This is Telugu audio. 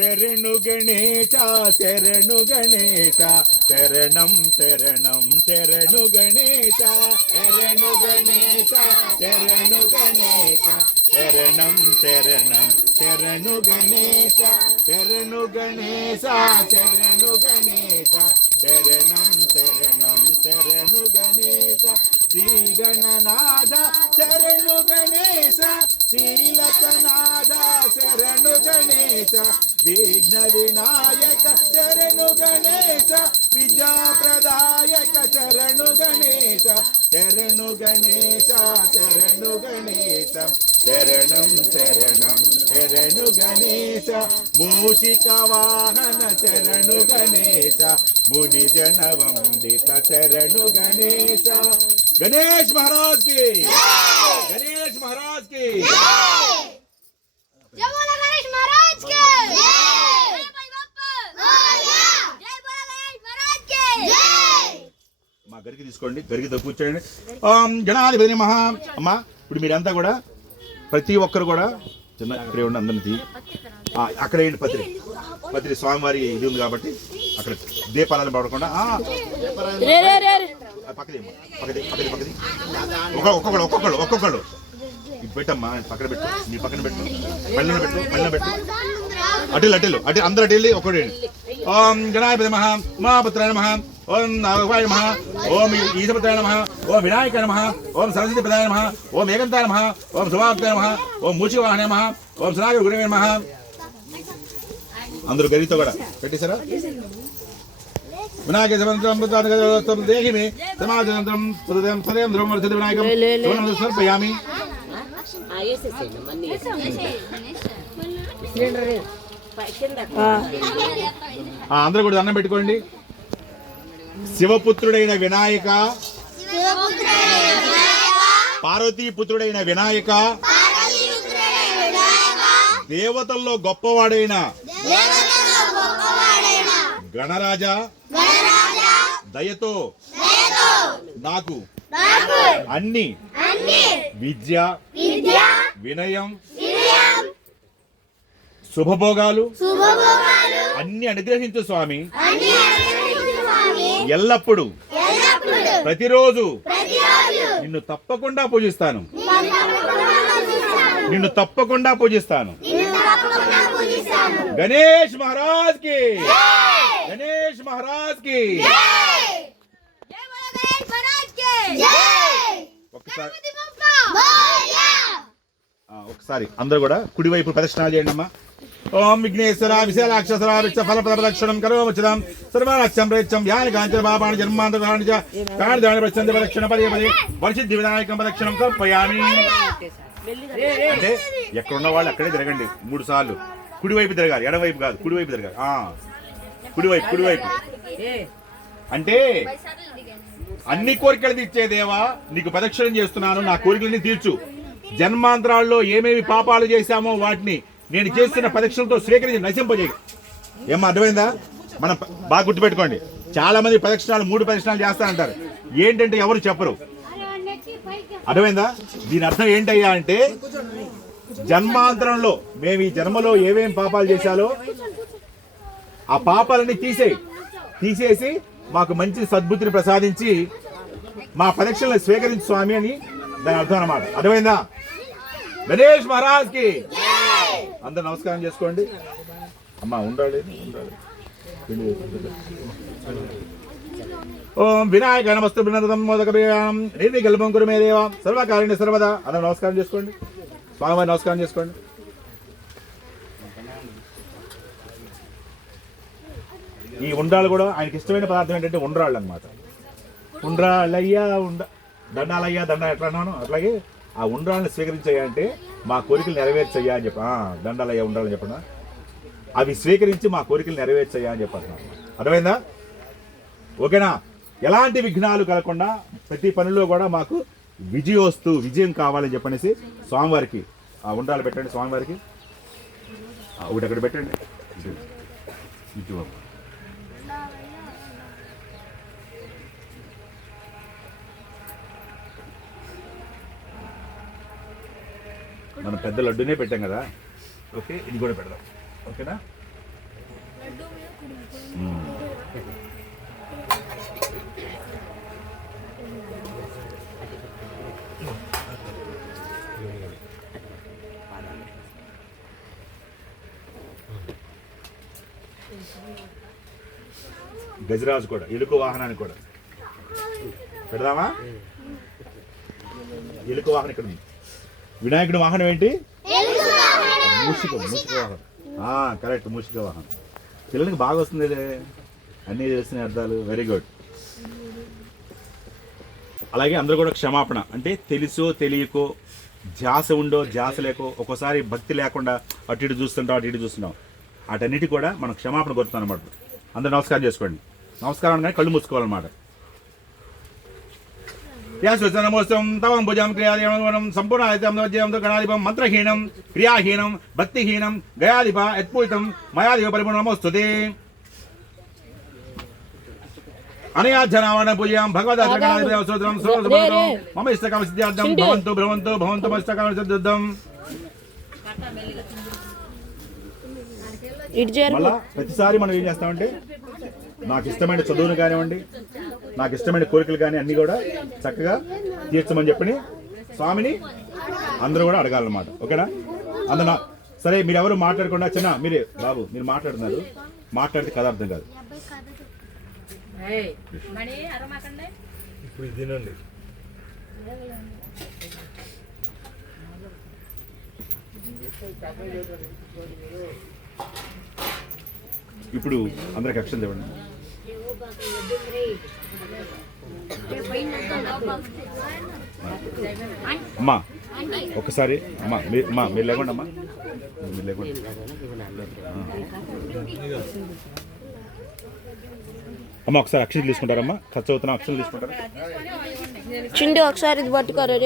శరణు గణేశ శరణు గణేశ. శరణం శరణం శరణు గణేశ. శరణు గణేశ శరణు గణేశ. శరణం శరణం శరణు గణేశ. శరణు గణేశ శరణు గణేశ. శరణం శరణం శరణు గణేశ. శ్రీ గణనాథ శరణు గణేశ. శ్రీలకనాథ శరణు గణేశ. విఘ్న వినాయక శరణు గణేశ విద్యాప్రదాయక శరణు గణేశ శరణు గణేశ శరణు గణేశ శరణం శరణం శరణు గణేశ మూషిక వాహన శరణు గణేశ ముని జన వందిత శరణు గణేశ గణేష్ మహారాజ్కి గణేష్ గరికి తీసుకోండి గరికితో కూర్చోండి. ఓం గణాధిపతి మహా అమ్మా ఇప్పుడు మీరంతా కూడా ప్రతి ఒక్కరు కూడా చిన్న ఇక్కడే ఉండి అందరిని అక్కడ ఏంటి పత్రి. పత్రి స్వామివారి ఇది ఉంది కాబట్టి అక్కడ దీపాలను పడకుండా పక్కది. పక్కది పక్కది పక్కది. ఒక ఒక్కొక్కడు ఒక్కొక్కడు ఒక్కొక్కడు పెట్టమ్మా పక్కన పెట్టు మీ పక్కన పెట్టు పళ్ళన పెట్టు పళ్ళన పెట్టు. అటిల్ అటిల్ అటు అందరు అటిల్లి ఒకటి గణాధిపతి మహా మహాపుత్రాయ నమ. ఓం నాగవాయ నమ ఓం ఈశపుత్రాయ నమ ఓం వినాయకాయ నమ ఓం సరస్వతి ప్రదాయ నమ ఓం ఏకంతాయ నమ ఓం శుభాప్తాయ నమ ఓం మూచివాహనే నమ ఓం సనాగ గురువే నమ. అందరూ గరితో కూడా పెట్టేశారా? వినాయక సమర్థం దేహిమి సమాజనంతరం హృదయం సదయం ధ్రువం వర్ధతి వినాయకం. సమర్పయామి. ఆ, అందరూ కూడా దండం పెట్టుకోండి. శివపుత్రుడైన వినాయక పార్వతీ పుత్రుడైన వినాయక దేవతల్లో గొప్పవాడైన గణరాజ దయతో నాకు అన్ని విద్య వినయం శుభభోగాలు అన్ని అనుగ్రహించు స్వామి. ఎల్లప్పుడూ ప్రతిరోజు నిన్ను తప్పకుండా పూజిస్తాను. నిన్ను తప్పకుండా పూజిస్తాను. గణేష్ మహారాజ్కి గణేష్ మహారాజ్కి ఒకసారి. ఒకసారి అందరూ కూడా కుడివైపు ప్రదర్శనాలు చేయండి అమ్మా. ఓం విఘ్నేశ్వర విశాలాక్షర విచ్చ ఫల ప్రదక్షిణం కరోమచిదం సర్వాలక్ష్యం ప్రేచ్చం యాని కాంచన బాబాని జన్మాంతరాణి చ కాని దాని ప్రచంద ప్రదక్షిణ పదే పదే. వర్షిద్ధి వినాయకం ప్రదక్షిణం సమర్పయామి అంటే ఎక్కడున్న వాళ్ళు అక్కడే తిరగండి. మూడు సార్లు. కుడివైపు తిరగాలి. ఎడవైపు కాదు. కుడివైపు తిరగాలి. ఆ. కుడివైపు కుడివైపు. అంటే అన్ని కోరికలు తీర్చే దేవా నీకు ప్రదక్షిణం చేస్తున్నాను. నా కోరికలని తీర్చు. జన్మాంతరాల్లో ఏమేమి పాపాలు చేశామో వాటిని నేను చేస్తున్న ప్రదక్షిణలతో స్వీకరించి నశింపజేయ. ఏమో అర్థమైందా? మనం బాగా గుర్తుపెట్టుకోండి. చాలా మంది ప్రదక్షిణాలు మూడు ప్రదక్షిణాలు చేస్తారంటారు. ఏంటంటే ఎవరు చెప్పరు. అర్థమైందా? దీని అర్థం ఏంటయ్యా అంటే జన్మాంతరంలో మేము ఈ జన్మలో ఏమేం పాపాలు చేశాలో ఆ పాపాలని తీసేయి. తీసేసి మాకు మంచి సద్బుద్ధిని ప్రసాదించి మా పరీక్షలను స్వీకరించు స్వామి అని దాని అర్థం అన్నమాట. అర్థమైందా? గణేష్ మహారాజ్కి అందరు నమస్కారం చేసుకోండి. అమ్మా ఉండాలి ఉండాలి. ఓం వినాయక నమస్తే బిన్నదం మోదక నిర్వికల్పం కురు మే సర్వకారిణి సర్వదా. అందరూ నమస్కారం చేసుకోండి. స్వామివారి నమస్కారం చేసుకోండి. ఈ ఉండ్రాలు కూడా ఆయనకి ఇష్టమైన పదార్థం ఏంటంటే ఉండ్రాళ్ళు అనమాట ఉండ్రాళ్ళయ్యా ఉండ దండాలయ్యా దండ ఎట్లా అన్నాను? అట్లాగే ఆ ఉండ్రాలను స్వీకరించాయంటే మా కోరికలు నెరవేర్చయ్యా అని చెప్పి దండాలయ్యా ఉండాలని చెప్పిన? అవి స్వీకరించి మా కోరికలు నెరవేర్చయ్యా అని చెప్పాను అర్థమైందా? ఓకేనా? ఎలాంటి విఘ్నాలు కలగకుండా ప్రతి పనిలో కూడా మాకు విజయోస్తు విజయం కావాలని చెప్పనేసి స్వామివారికి ఆ ఉండాలి పెట్టండి స్వామివారికి. ఒకటి అక్కడ పెట్టండి. ఇటు. మనం పెద్ద లడ్డునే పెట్టాం కదా. ఓకే ఇది కూడా పెడదాం. ఓకేనా? గజరాజు కూడా ఇలుకు వాహనానికి కూడా. పెడదామా? ఎలుక వాహనం ఇక్కడ ఉంది. వినాయకుడి వాహనం ఏంటి? మూషిక మూషిక వాహనం. కరెక్ట్ మూషిక వాహనం. పిల్లలకి బాగా వస్తుంది. అన్నీ తెలిసిన అర్థాలు వెరీ గుడ్ అలాగే అందరూ కూడా క్షమాపణ. అంటే తెలుసో తెలియకో ధ్యాస ఉండో ధ్యాస లేకో ఒక్కోసారి భక్తి లేకుండా అటు ఇటు చూస్తుంటాం అటు ఇటు చూస్తున్నాం వాటన్నిటి కూడా మనం క్షమాపణ కొడుతున్నాం అనమాట అందరూ నమస్కారం చేసుకోండి. నమస్కారం అనగానే కళ్ళు మూసుకోవాలన్నమాట. యాశ్వసనమోత్సవం తవం భుజం క్రియాదీనం సంపూర్ణ గణాధిపం మంత్రహీనం క్రియాహీనం భక్తిహీనం గయాధిప యత్పూజితం మయాధిప పరిపూర్ణమోస్తుతే అనయాధ్యనావణ పూజయాం భగవద్గణాధిపం మమ ఇష్టకామ సిద్ధ్యార్థం భవంతు భ్రవంతు భవంతు చేరు. మళ్ళా ప్రతిసారి మనం ఏం చేస్తామంటే నాకు ఇష్టమైన చదువును కానివ్వండి నాకు ఇష్టమైన కోరికలు కానీ అన్నీ కూడా చక్కగా తీర్చమని చెప్పని స్వామిని అందరూ కూడా అడగాలన్నమాట. ఓకేనా? అందరూ నా- సరే మీరు ఎవరు మాట్లాడకుండా చిన్న మీరే బాబు మీరు మాట్లాడుతున్నారు. మాట్లాడితే కథ అర్థం కాదు. ఇప్పుడు ఇది తినండి. ఇప్పుడు అందరికి అక్షరం ఇవ్వండి. అమ్మా ఒకసారి అమ్మా మీరు అమ్మా మీరు లేకుండా అమ్మా. మీరు లేకుండా. అమ్మ ఒకసారి అక్షరం తీసుకుంటారమ్మా. ఖర్చు అవుతున్న అక్షరం తీసుకుంటారా? చిండి ఒకసారి ఇది పట్టుకోరా